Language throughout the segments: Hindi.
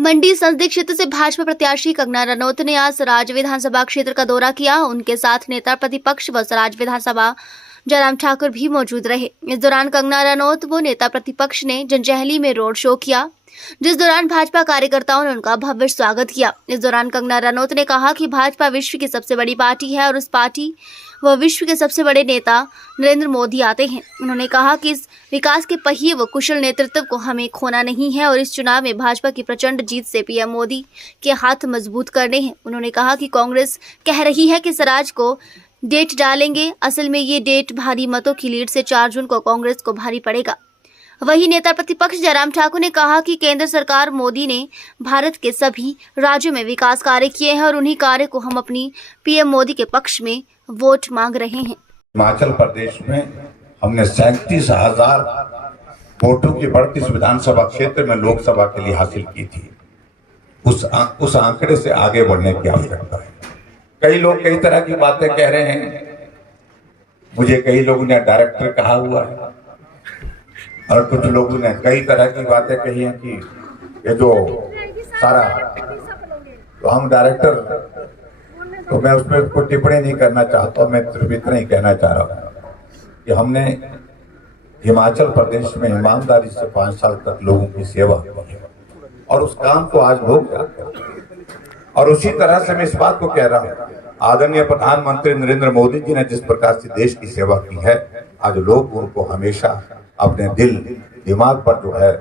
मंडी संसदीय क्षेत्र से भाजपा प्रत्याशी कंगना रनौत ने आज सराज विधानसभा क्षेत्र का दौरा किया। उनके साथ नेता प्रतिपक्ष व सराज विधानसभा जयराम ठाकुर भी मौजूद रहे। इस दौरान कंगना रनौत व नेता प्रतिपक्ष ने जंजैहली में रोड शो किया, जिस दौरान भाजपा कार्यकर्ताओं ने उनका भव्य स्वागत किया। इस दौरान कंगना रनौत ने कहा कि भाजपा विश्व की सबसे बड़ी पार्टी है और उस पार्टी व विश्व के सबसे बड़े नेता नरेंद्र मोदी आते हैं। उन्होंने कहा कि इस विकास के पहिए व कुशल नेतृत्व को हमें खोना नहीं है और इस चुनाव में भाजपा की प्रचंड जीत से पीएम मोदी के हाथ मजबूत करने हैं। उन्होंने कहा कि कांग्रेस कह रही है कि सराज को डेट डालेंगे, असल में ये डेट भारी मतों की लीड से 4 जून को कांग्रेस को भारी पड़ेगा। वहीं नेता प्रतिपक्ष जयराम ठाकुर ने कहा कि केंद्र सरकार मोदी ने भारत के सभी राज्यों में विकास कार्य किए हैं और उन्हीं कार्य को हम अपनी पीएम मोदी के पक्ष में वोट मांग रहे हैं। हिमाचल प्रदेश में हमने 37,000 वोटों की बढ़ती विधानसभा क्षेत्र में लोकसभा के लिए हासिल की थी। उस आंकड़े से आगे बढ़ने की आवश्यकता है। कई लोग कई तरह की बातें कह रहे हैं। मुझे कई लोगों ने डायरेक्टर कहा हुआ है और कुछ लोगों ने कई तरह की बातें कही हैं कि ये जो सारा, तो हम डायरेक्टर, तो मैं उसमें कोई टिप्पणी नहीं करना चाहता। मैं सिर्फ इतना ही कहना चाह रहा हूँ कि हमने हिमाचल प्रदेश में ईमानदारी से 5 साल तक लोगों की सेवा की और उस काम को आज लोग करते हैं। और उसी तरह से मैं इस बात को कह रहा हूँ, आदरणीय प्रधानमंत्री नरेंद्र मोदी जी ने जिस प्रकार से देश की सेवा की है, आज लोग उनको हमेशा अपने दिल दिमाग पर जो है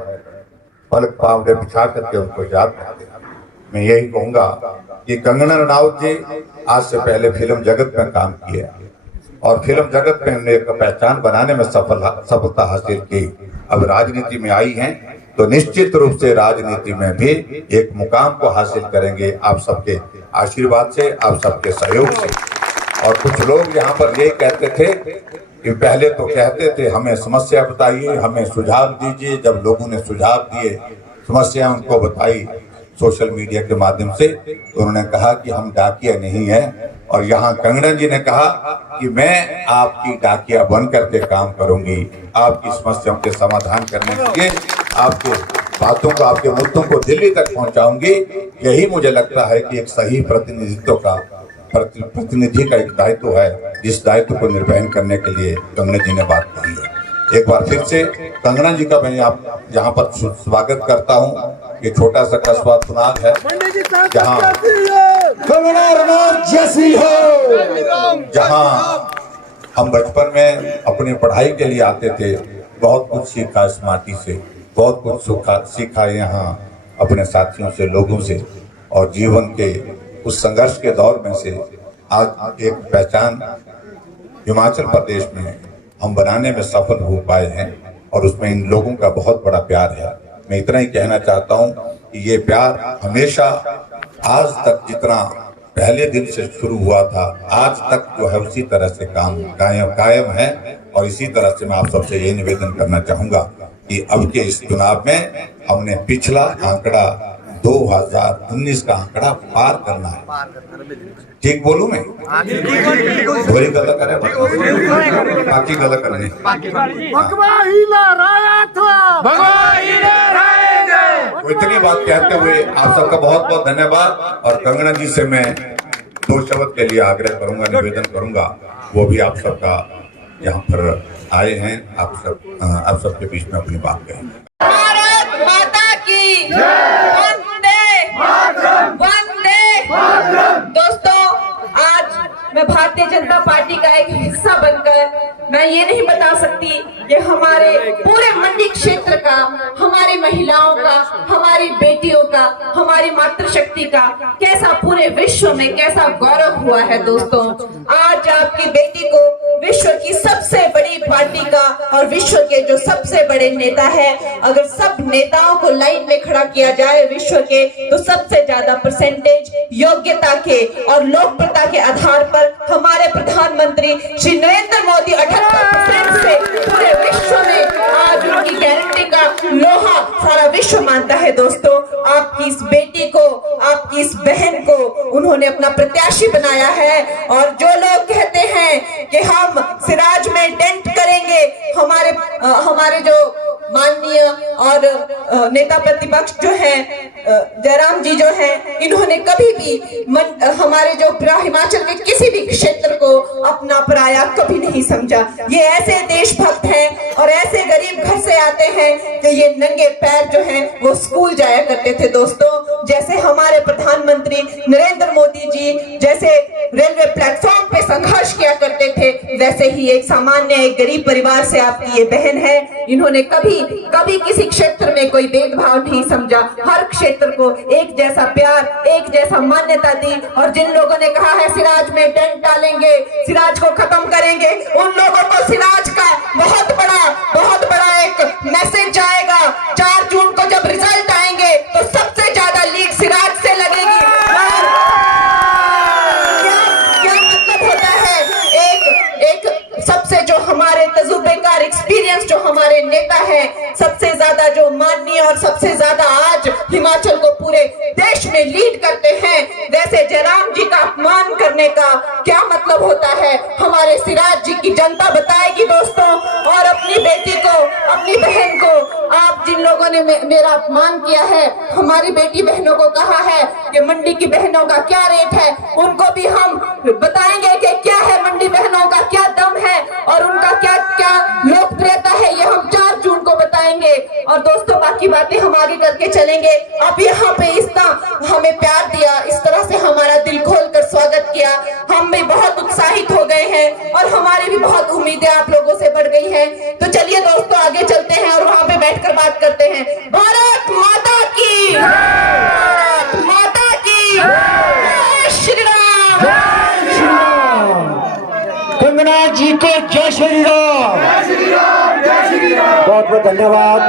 पलक पावड़े बिछा करके उनको याद करते हैं। मैं यही कहूंगा कि कंगना रनौत जी आज से पहले फिल्म जगत में काम किए और फिल्म जगत में उन्हें एक पहचान बनाने में सफलता हासिल की। अब राजनीति में आई हैं तो निश्चित रूप से राजनीति में भी एक मुकाम को हासिल करेंगे, आप सबके आशीर्वाद से, आप सबके सहयोग से। और कुछ लोग यहाँ पर यही कहते थे कि पहले तो कहते थे हमें समस्या बताइए, हमें सुझाव दीजिए। जब लोगों ने सुझाव दिए, समस्या उनको बताई सोशल मीडिया के माध्यम से, तो उन्होंने कहा कि हम डाकिया नहीं हैं। और यहाँ कंगना जी ने कहा कि मैं आपकी डाकिया बन करके काम करूंगी, आपकी समस्याओं के समाधान करने के लिए आपके बातों को, आपके मुद्दों को दिल्ली तक पहुंचाऊंगी। यही मुझे लगता है कि एक सही प्रतिनिधित्व का, प्रतिनिधि का एक दायित्व है, जिस दायित्व को निर्वहन करने के लिए कंगना जी ने बात कही है। एक बार फिर से कंगना जी का मैं यहाँ पर स्वागत करता हूँ। ये छोटा सा कस्बा थुनाग है जहाँ कंगना रनौत जैसी हो, जहाँ हम बचपन में अपनी पढ़ाई के लिए आते थे। बहुत कुछ सीखा इस माटी से, बहुत कुछ सीखा यहाँ अपने साथियों से, लोगों से, और जीवन के उस संघर्ष के दौर में से आज एक पहचान हिमाचल प्रदेश में हम बनाने में सफल हो पाए हैं और उसमें इन लोगों का बहुत बड़ा प्यार है। मैं इतना ही कहना चाहता हूं कि ये प्यार हमेशा आज तक जितना पहले दिन से शुरू हुआ था, आज तक जो है उसी तरह से काम कायम है। और इसी तरह से मैं आप सबसे ये निवेदन करना चाहूंगा कि अब के इस चुनाव में हमने पिछला आंकड़ा 2019 का आंकड़ा पार करना है। ठीक बोलूं मैं? वही गलत करे, बाकी गलत करने। इतनी बात कहते हुए आप सबका बहुत बहुत धन्यवाद। और कंगना जी से मैं 2 शब्द के लिए आग्रह करूंगा, निवेदन करूंगा, वो भी आप सबका यहाँ पर आए हैं, आप सबके बीच में अपनी बात कहें। भारत माता की दोस्तों, आज मैं भारतीय जनता पार्टी का एक हिस्सा बनकर मैं ये नहीं बता सकती कि हमारे पूरे मंडी क्षेत्र का, हमारी महिलाओं का, हमारी बेटियों का, हमारी मातृशक्ति का कैसा पूरे विश्व में कैसा गौरव हुआ है। दोस्तों, आज आपकी बेटी को विश्व की सबसे बड़ी पार्टी का और विश्व के जो सबसे बड़े नेता है, अगर सब नेताओं को लाइन में खड़ा किया जाए विश्व के, तो सबसे ज्यादा परसेंटेज योग्यता के और लोकप्रियता के आधार पर हमारे प्रधानमंत्री श्री नरेंद्र मोदी 78% से पूरे विश्व में आज उनकी गारंटी का लोहा सारा विश्व मानता है। दोस्तों, आपकी इस बेटी को, आपकी इस बहन को उन्होंने अपना प्रत्याशी बनाया है। और जो लोग कहते हैं कि हम सिराज में डेंट करेंगे, हमारे जो माननीय और नेता प्रतिपक्ष जो है जयराम जी जो हैं, इन्होंने कभी भी हमारे जो हिमाचल के किसी भी क्षेत्र को अपना पराया कभी नहीं समझा। ये ऐसे देशभक्त हैं और ऐसे गरीब घर से आते हैं कि ये नंगे पैर जो हैं वो स्कूल जाया करते थे दोस्तों। जैसे हमारे प्रधानमंत्री नरेंद्र मोदी जी जैसे रेलवे प्लेटफॉर्म पे संघर्ष किया करते थे, वैसे ही एक सामान्य एक गरीब परिवार से आपकी ये बहन है। इन्होंने कभी किसी क्षेत्र में कोई भेदभाव नहीं समझा, हर क्षेत्र को एक जैसा प्यार, एक जैसा मान्यता दी। और जिन लोगों ने कहा है सिराज में टेंट डालेंगे, सिराज को खत्म करेंगे, उन लोगों को सिराज का बहुत बड़ा एक मैसेज जाएगा। 4 जून को जब रिजल्ट आएंगे तो सबसे ज्यादा लीड सिराज से लगेगी। क्या मतलब होता है, एक सबसे जो हमारे तजुर्बेकार एक्सपीरियंस जो हमारे नेता है, सबसे ज्यादा जो माननीय और सबसे ज्यादा आज हिमाचल को पूरे देश में लीड करते हैं, वैसे जयराम जी का अपमान करने का क्या मतलब होता है, हमारे सिराज जी की जनता बताएगी दोस्तों। और अपनी बेटी को, अपनी बहन को, आप जिन लोगों ने मेरा अपमान किया है, हमारी बेटी बहनों को कहा है कि मंडी की बहनों का क्या रेट है, उनको भी हम बताएंगे कि क्या है मंडी बहनों का क्या दम है और उनका क्या क्या लोकप्रियता है, ये हम 4 जून को बताएंगे। और दोस्तों बाकी बातें हम आगे करके चलेंगे। अब यहाँ पे इस तरह हमें प्यार दिया, इस तरह से हमारा दिल खोलकर स्वागत किया, हम भी बहुत उत्साहित हो गए हैं और हमारी भी बहुत उम्मीदें आप लोगों से बढ़ गई हैं। तो चलिए दोस्तों आगे चलते हैं और वहां पे बैठकर बात करते हैं। भारत माता की, भारत माता की, जय श्री राम। कंगना जी को जय श्री राम। बहुत बहुत धन्यवाद।